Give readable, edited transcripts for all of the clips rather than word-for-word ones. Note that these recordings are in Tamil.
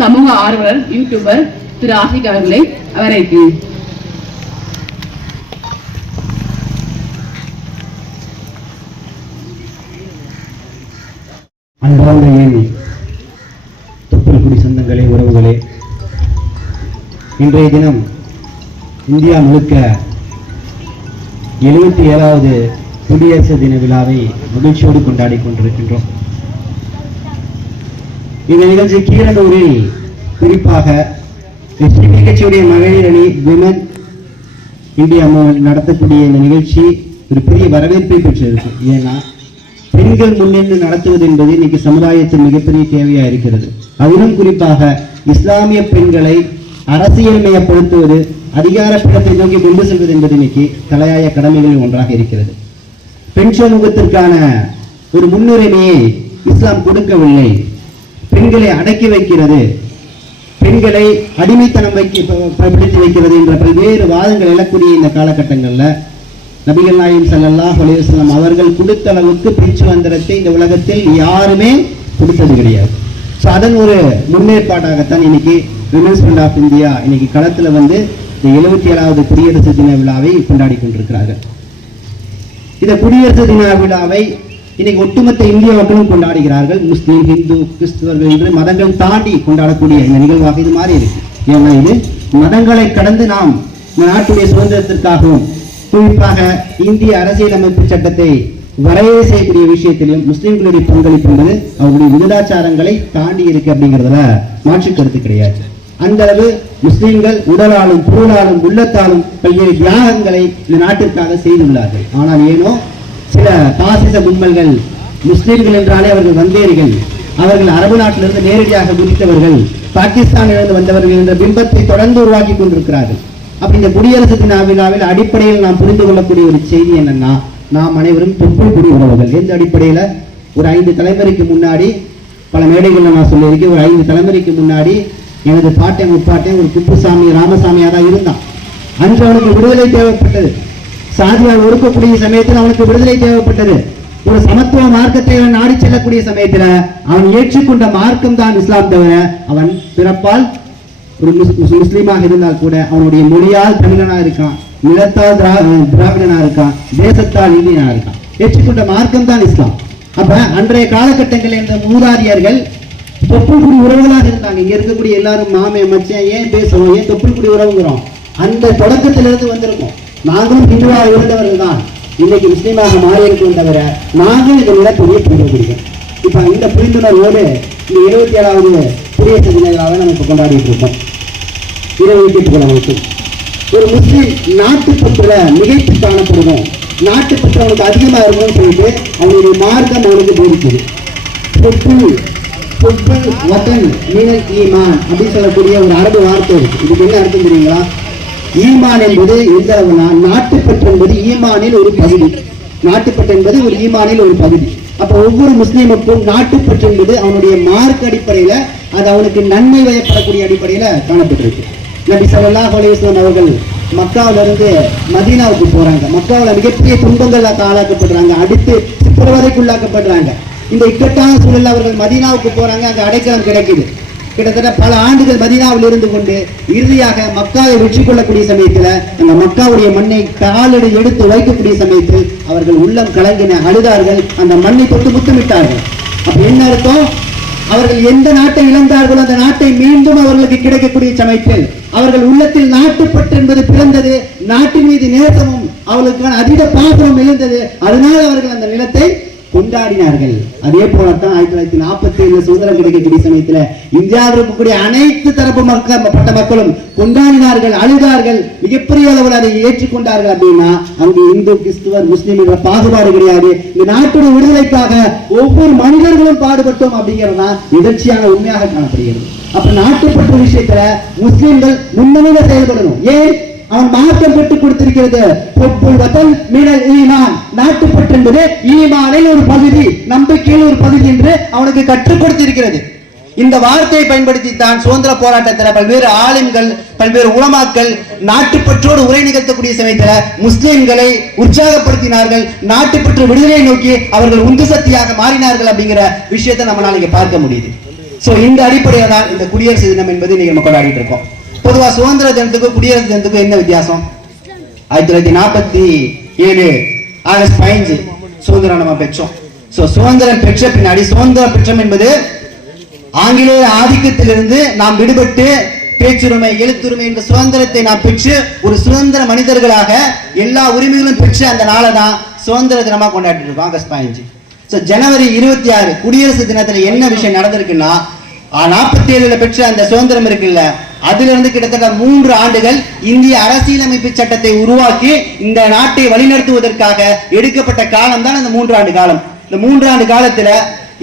சமூக ஆர்வலர் யூடியூபர் திரு ஆசிக் அவர்களை வரவேற்கிறேன். அன்பார்ந்த தொப்புள்குடி சொந்தங்களே, உறவுகளே, இன்றைய தினம் இந்தியா முழுக்க 77வது குடியரசு தின விழாவை மகிழ்ச்சியோடு கொண்டாடி கொண்டிருக்கின்றோம். இந்த நிகழ்ச்சி கீரனூரில் குறிப்பாக நிகழ்ச்சியுடைய மகளிர் அணி விமன் இந்தியா நடத்தக்கூடிய இந்த நிகழ்ச்சி ஒரு பெரிய வரவேற்பை பெற்றிருக்கு. ஏன்னா பெண்கள் முன்னின்று நடத்துவது என்பது இன்னைக்கு சமுதாயத்தின் மிகப்பெரிய தேவையா இருக்கிறது. அதிலும் குறிப்பாக இஸ்லாமிய பெண்களை அரசியல் மயப்படுத்துவது, அதிகார பீடத்தை நோக்கி கொண்டு செல்வது என்பது இன்னைக்கு தலையாய கடமைகளில் ஒன்றாக இருக்கிறது. பெண் சமூகத்திற்கான ஒரு முன்னுரிமையை இஸ்லாம் கொடுக்கவில்லை. பெண்களை அடக்கி வைக்கிறது, பெண்களை அடிமைத்தனம் படுத்தி வைக்கிறது என்ற பல்வேறு வாதங்கள் எழக்கூடிய இந்த காலகட்டங்களில் நபிகள் நாயகம் ஸல்லல்லாஹு அலைஹி வஸல்லம் அவர்கள் கொடுத்த அளவுக்கு பேச்சு மந்திரத்தை இந்த உலகத்தில் யாருமே கொடுத்தது கிடையாது. ஸோ அதன் ஒரு முன்னேற்பாடாகத்தான் இன்னைக்கு விமென்ஸ் ஃப்ரண்ட் ஆஃப் இந்தியா இன்னைக்கு களத்தில் வந்து இந்த 77வது குடியரசு தின விழாவை கொண்டாடி கொண்டிருக்கிறார்கள். இந்த குடியரசு தின விழாவை இன்னைக்கு ஒட்டுமொத்த இந்திய மக்களும் கொண்டாடுகிறார்கள். முஸ்லீம், இந்து, கிறிஸ்துவர்கள் என்று மதங்கள் தாண்டி கொண்டாடக்கூடிய இந்த நிகழ்வாக இது மாறி இருக்கு. ஏன்னா இது மதங்களை கடந்து நாம் நாட்டுடைய சுதந்திரத்திற்காகவும் குறிப்பாக இந்திய அரசியலமைப்பு சட்டத்தை வரையறை செய்யக்கூடிய விஷயத்திலும் முஸ்லிம்களுடைய பங்களிப்பு என்பது அவருடைய விகிதாச்சாரங்களை தாண்டி இருக்கு அப்படிங்கிறதுல மாற்று கருத்து கிடையாது. அந்த அளவு முஸ்லிம்கள் உடலாலும் பொருளாலும் உள்ளத்தாலும் பல்வேறு தியாகங்களை இந்த நாட்டிற்காக செய்துள்ளார்கள். ஆனால் ஏனோ சில பாசிச கும்பல்கள் முஸ்லிம்கள் என்றாலே அவர்கள் வந்தேரிகள், அவர்கள் அரபு நாட்டிலிருந்து நேரடியாக குதித்தவர்கள், பாகிஸ்தானிலிருந்து வந்தவர்கள் என்ற பிம்பத்தை தொடர்ந்து உருவாக்கி கொண்டிருக்கிறார்கள். அப்ப இந்த குடியரசு தின விழாவில் அடிப்படையில் நாம் புரிந்து கொள்ளக்கூடிய ஒரு செய்தி என்னன்னா, நாம் அனைவரும் தொப்புள்குடி உறவுகள். எந்த அடிப்படையில ஒரு 5 தலைமுறைக்கு முன்னாடி பல மேடைகள்ல நான் சொல்லியிருக்கேன், ஒரு 5 தலைமுறைக்கு முன்னாடி எனது பாட்டன் முப்பாட்டன் ஒரு குப்புசாமி ராமசாமியா தான் இருந்தான். அன்று அவனுக்கு விடுதலை தேவைப்பட்டது. சாதியால் ஒடுக்கக்கூடிய சமயத்தில் அவனுக்கு விடுதலை தேவைப்பட்டது. ஒரு சமத்துவ மார்க்கத்தை நாடி செல்லக்கூடிய சமயத்தில் அவன் ஏற்றுக்கொண்ட மார்க்கம் தான் இஸ்லாம் தவிர அவன் பிறப்பால் ஒரு முஸ்லீமாக இருந்தால் கூட அவனுடைய மொழியால் தமிழனா இருக்கான், நிலத்தால் திராவிடனா இருக்கான், தேசத்தால் இந்தியனா இருக்கான். ஏற்றுக்கொண்ட மார்க்கம் தான் இஸ்லாம். அப்ப அன்றைய காலகட்டங்களில் இந்த மூதாதியர்கள் தொப்புள்குடி உறவுகளாக இருந்தாங்க. இங்க இருக்கக்கூடிய எல்லாரும் மாமே மச்சன் ஏன் பேசுவோம், ஏன் தொப்புள்குடி உறவுங்கிறோம்? அந்த தொடக்கத்திலிருந்து வந்திருக்கோம். நாங்களும் இந்துவாக இருந்தவர்கள் தான் இன்னைக்கு முஸ்லீமாக மாறி இருக்கோம் தவிர நாங்களும் இந்த நிலப்பொழியை புரிந்துபிடிக்கிறோம். இப்ப இந்த புரிந்துணர்வோடு இந்த 77வது குடியரசு தின விழாவை நம்ம இப்ப கொண்டாடிட்டு இருக்கோம். ஒரு முஸ்லீம் நாட்டுப்பற்றுல மிகைப்பு காணப்படுவோம், நாட்டுப்பற்று அவனுக்கு அதிகமா இருக்கும்னு சொல்லிட்டு அவனுடைய மார்க்கம் அவனுக்கு போதிக்குது. வத்தன் மீனல் ஈமான் அப்படின்னு சொல்லக்கூடிய ஒரு அரபு வார்த்தை இருக்கு. இதுக்கு என்ன அர்த்தம் தெரியுங்களா? ஈமான் என்பது எந்த அளவுனா, நாட்டுப்பற்று என்பது ஈமானில் ஒரு பகுதி. நாட்டுப்பற்று என்பது ஒரு ஈமானில் ஒரு பகுதி. அப்ப ஒவ்வொரு முஸ்லீமுக்கும் நாட்டுப்பற்று என்பது அவனுடைய மார்க் அடிப்படையில, அது அவனுக்கு நன்மை வயப்படக்கூடிய அடிப்படையில காணப்பட்டிருக்கு. நபி ஸல்லல்லாஹு அலைஹி வஸல்லம் அவர்கள் மக்காவிலிருந்து மதீனாவுக்கு போறாங்க. மக்காவில் மிகப்பெரிய துன்பங்கள் ஆளாக்கப்படுறாங்க, அடித்து சித்திரவதைக்குள்ளாக்கப்படுறாங்க. இந்த இக்கட்டான சூழலில் அவர்கள் மதீனாவுக்கு போறாங்க. அங்க அடைக்கலம் கிடைக்குது. கிட்டத்தட்ட பல ஆண்டுகள் மதீனாவில் இருந்து கொண்டு இறுதியாக மக்காவை வெற்றி கொள்ளக்கூடிய சமயத்தில் அந்த மக்காவுடைய மண்ணை காலடி எடுத்து வைக்கக்கூடிய சமயத்தில் அவர்கள் உள்ளம் கலங்கின, அழுதார்கள், அந்த மண்ணை தொட்டு முத்தமிட்டார்கள். அப்ப என்ன அர்த்தம்? அவர்கள் எந்த நாட்டை இழந்தார்களோ அந்த நாட்டை மீண்டும் அவர்களுக்கு கிடைக்கக்கூடிய சமயத்தில் அவர்கள் உள்ளத்தில் நாட்டுப்பற்று என்பது பிறந்தது. நாட்டின் மீது நேசமும் அவர்களுக்கான அதீத பாசமும் எழுந்தது. அதனால் அவர்கள் அந்த நிலத்தை கொண்டாடினார்கள். அதே போலத்தான் 1947 சுதந்திரம் கிடைக்கக்கூடிய சமயத்தில் இந்தியாவில் இருக்கக்கூடிய அனைத்து தரப்பு மக்களும் கொண்டாடினார்கள், அழுதார்கள், மிகப்பெரிய அளவில் அதை ஏற்றுக்கொண்டார்கள். அப்படின்னா அங்கு இந்து, கிறிஸ்துவர், முஸ்லீம் என்ற பாகுபாடு கிடையாது. இந்த நாட்டுடைய விடுதலைக்காக ஒவ்வொரு மனிதர்களும் பாடுபட்டோம் அப்படிங்கிறதா எதிர்ச்சியான உண்மையாக காணப்படுகிறது. அப்ப நாட்டுப்பற்ற விஷயத்துல முஸ்லீம்கள் முன்னணியில செயல்படணும். ஏன்? அவன் மார்க்கம் பெற்றுக் கொடுத்திருக்கிறது. நாட்டுப்பற்று என்பது ஈமானில் ஒரு பகுதி, நம்பிக்கையில் ஒரு பகுதி என்று அவனுக்கு கற்றுக் கொடுத்திருக்கிறது. இந்த வார்த்தையை பயன்படுத்தி தான் சுதந்திர போராட்டத்தில் பல்வேறு ஆளுங்கள், பல்வேறு உலமாக்கள் நாட்டுப்பற்றோடு உரை நிகழ்த்தக்கூடிய சமயத்தில் முஸ்லிம்களை உற்சாகப்படுத்தினார்கள். நாட்டுப்பற்று விடுதலை நோக்கி அவர்கள் உந்து சக்தியாக மாறினார்கள் அப்படிங்கிற விஷயத்தை நம்மளால இங்க பார்க்க முடியுது. சோ இந்த அடிப்படையில தான் இந்த குடியரசு தினம் என்பது இன்னைக்கு நம்ம கொண்டாடிட்டு இருக்கோம். பொதுவா சுதந்திர தினத்துக்கும் குடியரசு தினத்துக்கும் என்ன வித்தியாசம்? 1947 ஆகஸ்ட் 15 சுதந்திரம் நம்ம பெற்றோம். சோ சுதந்திரம் பெற்ற பின்னாடி சுதந்திர பெற்றம் என்பது ஆங்கிலேய ஆதிக்கத்திலிருந்து நாம் விடுபட்டு பேச்சுரிமை எழுத்துரிமை என்ற சுதந்திரத்தை நாம் பெற்று ஒரு சுதந்திர மனிதர்களாக எல்லா உரிமைகளும் பெற்று அந்த நாளை தான் சுதந்திர தினமா கொண்டாடிட்டு இருக்கோம் ஆகஸ்ட் 15. சோ ஜனவரி 26 குடியரசு தினத்துல என்ன விஷயம் நடந்திருக்குன்னா 47ல பெற்ற அந்த சுதந்திரம் இருக்குல்ல, அதுல இருந்து கிட்டத்தட்ட 3 ஆண்டுகள் இந்திய அரசியலமைப்பு சட்டத்தை உருவாக்கி இந்த நாட்டை வழிநடத்துவதற்காக எடுக்கப்பட்ட காலம் தான் இந்த 3 ஆண்டு காலம். இந்த 3 ஆண்டு காலத்துல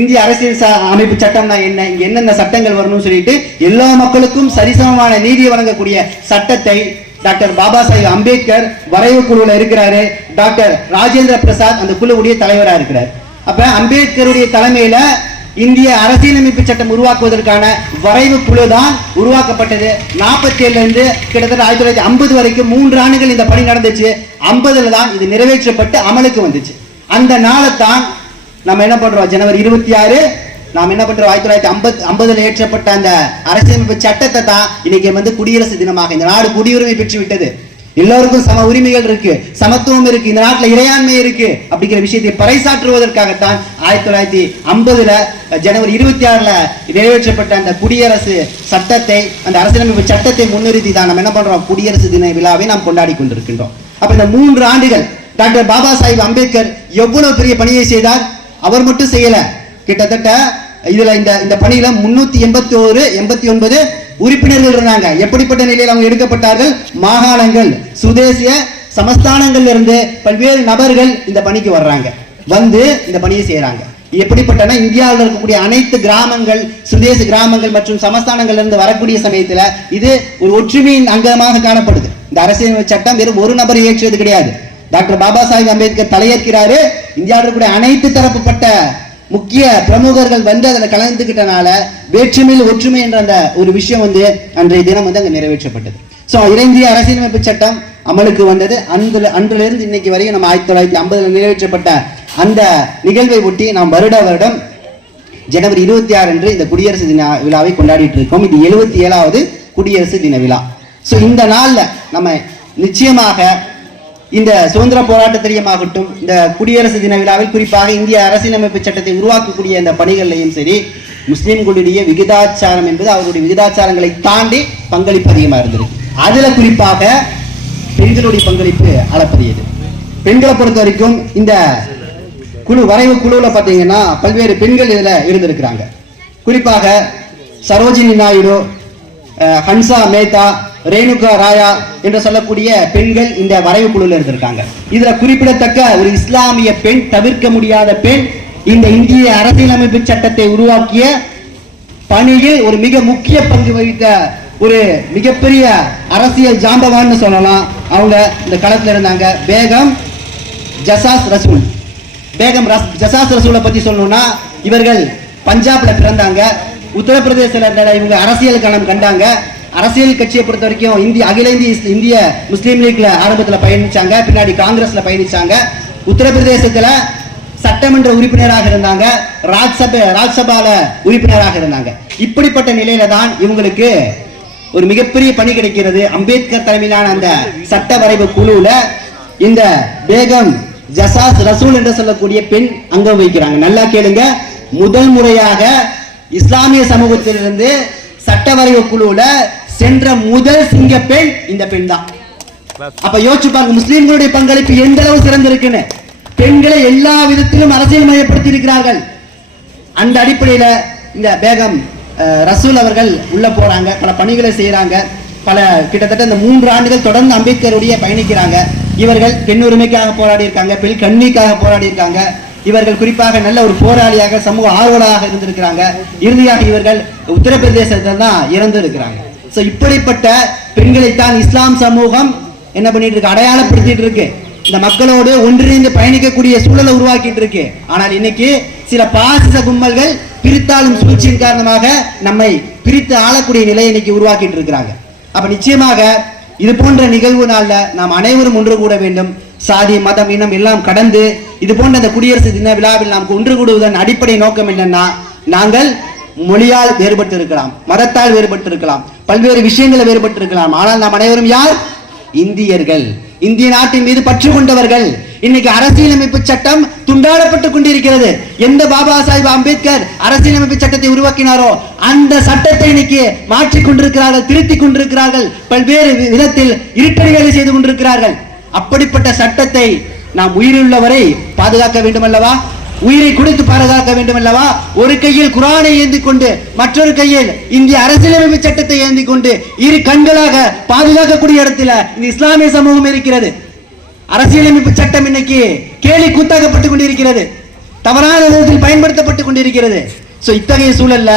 இந்திய அரசியல் அமைப்பு சட்டம்னா என்ன, இங்க என்னென்ன சட்டங்கள் வரணும்னு சொல்லிட்டு எல்லா மக்களுக்கும் சரிசமமான நீதியை வழங்கக்கூடிய சட்டத்தை டாக்டர் பாபா சாஹிப் அம்பேத்கர் வரைவு குழுவில் இருக்கிறாரு. டாக்டர் ராஜேந்திர பிரசாத் அந்த குழுவுடைய தலைவராக இருக்கிறார். அப்ப அம்பேத்கருடைய தலைமையில இந்திய அரசியலமைப்பு சட்டம் உருவாக்குவதற்கான வரைவு குழு தான் உருவாக்கப்பட்டது. 47ல இருந்து கிட்டத்தட்ட 1950 வரைக்கும் 3 ஆண்டுகள் இந்த பணி நடந்துச்சு. 50ல தான் இது நிறைவேற்றப்பட்டு அமலுக்கு வந்துச்சு. அந்த நாளைத்தான் நம்ம என்ன பண்றோம், ஜனவரி 26 நாம் என்ன பண்றோம், 1950ல ஏற்றப்பட்ட அந்த அரசியலமைப்பு சட்டத்தை தான் இன்னைக்கு குடியரசு தினமாக இந்த நாடு குடியுரிமை பெற்று விட்டது. எல்லோருக்கும் சம உரிமைகள் இருக்கு, சமத்துவம் இருக்கு, இந்த நாட்டில் இறையாண்மை இருக்கு அப்படிங்கிற விஷயத்தை பறைசாற்றுவதற்காகத்தான் 1950ல ஜனவரி 26ல நிறைவேற்றப்பட்ட அந்த குடியரசு சட்டத்தை, அந்த அரசியலமைப்பு சட்டத்தை முன்னிறுத்தி தான் நம்ம என்ன பண்றோம், குடியரசு தின விழாவை நாம் கொண்டாடி கொண்டிருக்கின்றோம். அப்ப இந்த 3 ஆண்டுகள் டாக்டர் பாபா சாஹிப் அம்பேத்கர் எவ்வளவு பெரிய பணியை செய்தார். அவர் மட்டும் செய்யல, கிட்டத்தட்ட இதுல இந்த பணியில 389 உறுப்பினர்கள் இருந்தாங்க. எப்படிப்பட்ட நிலையில் அவங்க எடுக்கப்பட்டார்கள், மாகாணங்கள் சுதேசிய சமஸ்தானங்கள்ல இருந்து பல்வேறு நபர்கள் இந்த பணிக்கு வர்றாங்க, வந்து இந்த பணியை செய்யறாங்க. எப்படிப்பட்டனா இந்தியாவில் இருக்கக்கூடிய அனைத்து கிராமங்கள், சுதேச கிராமங்கள் மற்றும் சமஸ்தானங்கள்ல இருந்து வரக்கூடிய சமயத்துல இது ஒரு ஒற்றுமையின் அங்கமாக காணப்படுது. இந்த அரசியலமைப்பு சட்டம் வெறும் ஒரு நபர் இயற்றியது கிடையாது. டாக்டர் பாபா சாஹிப் அம்பேத்கர் தலையேற்கிறாரு. இந்தியாவில் இருக்கக்கூடிய அனைத்து தரப்புப்பட்ட முக்கிய பிரமுகர்கள் வந்து அதில் கலந்துக்கிட்டனால வேற்றுமையில் ஒற்றுமை என்ற அந்த ஒரு விஷயம் அன்றைய தினம் அங்க நிறைவேற்றப்பட்டது. ஸோ இந்திய அரசியலமைப்பு சட்டம் அமலுக்கு வந்தது. அன்றிலிருந்து இன்னைக்கு வரையும் நம்ம 1950ல நிறைவேற்றப்பட்ட அந்த நிகழ்வை ஒட்டி நாம் வருடம் ஜனவரி 26 அன்று இந்த குடியரசு தின விழாவை கொண்டாடிட்டு இருக்கோம். இது 77வது குடியரசு தின விழா. ஸோ இந்த நாள்ல நம்ம நிச்சயமாக இந்த சுதந்திர போராட்டத்திலையுமாகட்டும், இந்த குடியரசு தின விழாவில் குறிப்பாக இந்திய அரசியலமைப்பு சட்டத்தை உருவாக்கக்கூடிய இந்த பணிகளையும் சரி, முஸ்லிம்களுடைய விகிதாச்சாரம் என்பது அவருடைய விகிதாச்சாரங்களை தாண்டி பங்களிப்பு அதிகமாக இருந்திருக்கு. அதுல குறிப்பாக பெண்களுடைய பங்களிப்பு அளப்பரியது. பெண்களை பொறுத்த வரைக்கும் இந்த வரைவு குழுல பாத்தீங்கன்னா பல்வேறு பெண்கள் இதுல இருந்திருக்கிறாங்க. குறிப்பாக சரோஜினி நாயுடு, ஹன்சா மேத்தா, ரேணுகா ராயா என்று சொல்லக்கூடிய பெண்கள் இந்த வரைவு குழுவில் இருந்திருக்காங்க. இதுல குறிப்பிடத்தக்க ஒரு இஸ்லாமிய பெண், தவிர்க்க முடியாத பெண், இந்த இந்திய அரசியலமைப்பு சட்டத்தை உருவாக்கிய பணியில் ஒரு மிக முக்கிய பங்கு வகித்த ஒரு மிகப்பெரிய அரசியல் ஜாம்பவான்னு சொல்லலாம். அவங்க இந்த களத்துல இருந்தாங்க. பேகம் ஜசாஸ் ரசூல். பேகம் ஜசாஸ் ரசூலை பத்தி சொல்லணும்னா, இவர்கள் பஞ்சாப்ல பிறந்தாங்க. உத்தரப்பிரதேசத்துல இவங்க அரசியல் களம் கண்டாங்க. அரசியல் கட்சியை பொறுத்த வரைக்கும் அகில இந்திய முஸ்லீம் லீக்ல ஆரம்பத்துல பயணிச்சாங்க, பின்னாடி காங்கிரஸ்ல பயணிச்சாங்க. உத்தரப்பிரதேசத்துல சட்டமன்ற உறுப்பினராக இருந்தாங்க, ராஜ்சபால உறுப்பினராக இருந்தாங்க. இப்படிப்பட்ட நிலையில தான் இவங்களுக்கு ஒரு மிகப்பெரிய பணி கிடைக்கிறது. அம்பேத்கர் தலைமையிலான அந்த சட்ட வரைவு குழுல இந்த பேகம் ஜசாஸ் ரசூல் என்று சொல்லக்கூடிய பெண் அங்கம் வகிக்கிறாங்க. நல்லா கேளுங்க, முதல் முறையாக இஸ்லாமிய சமூகத்திலிருந்து சட்ட வரைவு குழுல சென்ற முதல் சிங்க பெண் இந்த பெண் தான். அப்ப யோசிச்சு பாருங்க, முஸ்லிம்களுடைய பங்களிப்பு எந்த அளவு சிறந்திருக்குன்னு. பெண்களை எல்லா விதத்திலும் அரசியல் மையப்படுத்தி இருக்கிறார்கள். அந்த அடிப்படையில இந்த பேகம் ரசூல் அவர்கள் உள்ள போறாங்க, பல பணிகளை செய்யறாங்க. கிட்டத்தட்ட இந்த 3 ஆண்டுகள் தொடர்ந்து அம்பேத்கருடைய பயணிக்கிறாங்க. இவர்கள் பெண் உரிமைக்காக போராடி இருக்காங்க, பெண் கண்ணிக்காக போராடி இருக்காங்க. இவர்கள் குறிப்பாக நல்ல ஒரு போராளியாக, சமூக ஆர்வலராக இருந்திருக்கிறாங்க. இறுதியாக இவர்கள் உத்தரப்பிரதேசத்தில் தான் இறந்து இருக்கிறாங்க. சோ இப்படிப்பட்ட பெண்களைத்தான் இஸ்லாம் சமூகம் என்ன பண்ணிட்டு இருக்கு, அடையாளப்படுத்திட்டு இருக்கு. இந்த மக்களோடு ஒன்றிணைந்து பயணிக்கக்கூடிய சூழலை உருவாக்கிட்டு இருக்கு. ஆனால் இன்னைக்கு சில பாசிச கும்பல்கள் பிரித்தாளும் சூழ்ச்சியின் காரணமாக நம்மை பிரித்து ஆளக்கூடிய நிலையை இன்னைக்கு உருவாக்கிட்டு இருக்கிறாங்க. அப்ப நிச்சயமாக இது போன்ற நிகழ்வு நாள்ல நாம் அனைவரும் ஒன்று கூட வேண்டும். சாதி, மதம், இனம் எல்லாம் கடந்து இது போன்ற அந்த குடியரசு தின விழாவில் நாம் ஒன்று கூடுவதன் அடிப்படை நோக்கம் என்னன்னா, நாங்கள் மொழியால் வேறுபட்டு இருக்கலாம், மதத்தால் வேறுபட்டு இருக்கலாம், பல்வேறு விஷயங்களை வேறுபட்டு இருக்கலாம். ஆனால் நாம் அனைவரும் யார்? இந்தியர்கள், இந்திய நாட்டின் மீது பற்று கொண்டவர்கள். இன்னைக்கு அரசியலமைப்பு சட்டம் துண்டாடப்பட்டுக் கொண்டிருக்கிறது. எந்த பாபா சாஹிப் அம்பேத்கர் அரசியலமைப்பு சட்டத்தை உருவாக்கினாரோ அந்த சட்டத்தை இன்னைக்கு மாற்றிக் கொண்டிருக்கிறார்கள், திருத்திக் கொண்டிருக்கிறார்கள், பல்வேறு விதத்தில் இருட்டடிகளை செய்து கொண்டிருக்கிறார்கள். அப்படிப்பட்ட சட்டத்தை நாம் உயிருள்ளவரை பாதுகாக்க வேண்டும் அல்லவா? உயிரை கொடுத்து பாதுகாக்க வேண்டும் அல்லவா? ஒரு கையில் குரானை ஏந்தி கொண்டு மற்றொரு கையில் இந்திய அரசியலமைப்பு சட்டத்தை ஏந்தி கொண்டு இரு கண்களாக பாதுகாக்கக்கூடிய இடத்துல இந்த இஸ்லாமிய சமூகம் இருக்கிறது. அரசியலமைப்பு சட்டம் இன்னைக்கு கேலி கூத்தாக்கப்பட்டுக் கொண்டிருக்கிறது, தவறான விதத்தில் பயன்படுத்தப்பட்டுக் கொண்டிருக்கிறது. இத்தகைய சூழல்ல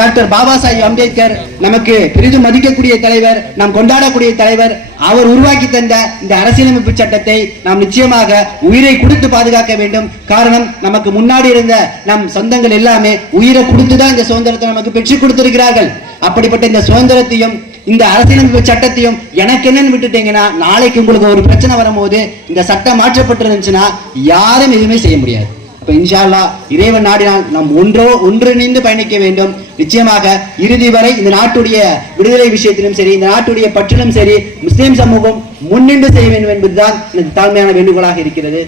டாக்டர் பாபா சாஹிப் அம்பேத்கர் நமக்கு பெரிதும் மதிக்கக்கூடிய தலைவர், நாம் கொண்டாடக்கூடிய தலைவர். அவர் உருவாக்கி தந்த இந்த அரசியலமைப்பு சட்டத்தை நாம் நிச்சயமாக உயிரை கொடுத்து பாதுகாக்க வேண்டும். காரணம், நமக்கு முன்னாடி இருந்த நம் சொந்தங்கள் எல்லாமே உயிரை கொடுத்துதான் இந்த சுதந்திரத்தை நமக்கு பெற்றுக் கொடுத்திருக்கிறார்கள். அப்படிப்பட்ட இந்த சுதந்திரத்தையும் இந்த அரசியலமைப்பு சட்டத்தையும் எனக்கு என்னன்னு விட்டுட்டீங்கன்னா நாளைக்கு உங்களுக்கு ஒரு பிரச்சனை வரும்போது இந்த சட்டம் மாற்றப்பட்டிருந்துச்சுன்னா யாரும் எதுவுமே செய்ய முடியாது. அப்ப இன்ஷா அல்லாஹ் இறைவன் நாடினால் நாம் ஒன்றிணைந்து பயணிக்க வேண்டும். நிச்சயமாக இறுதி வரை இந்த நாட்டுடைய விடுதலை விஷயத்திலும் சரி, இந்த நாட்டுடைய பற்றிலும் சரி, முஸ்லிம் சமூகம் முன்னின்று செய்ய வேண்டும் என்பதுதான் இந்த தாழ்மையான வேண்டுகோளாக இருக்கிறது.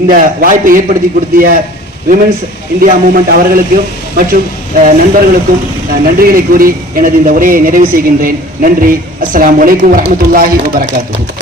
இந்த வாய்ப்பை ஏற்படுத்தி கொடுத்திய விமென்ஸ் இந்தியா மூவ்மெண்ட் அவர்களுக்கும் மற்றும் நண்பர்களுக்கும் நன்றிகளை கூறி எனது இந்த உரையை நிறைவு செய்கின்றேன். நன்றி. அஸ்ஸலாமு அலைக்கும் வரஹ்மத்துல்லாஹி வபரகாத்துஹு.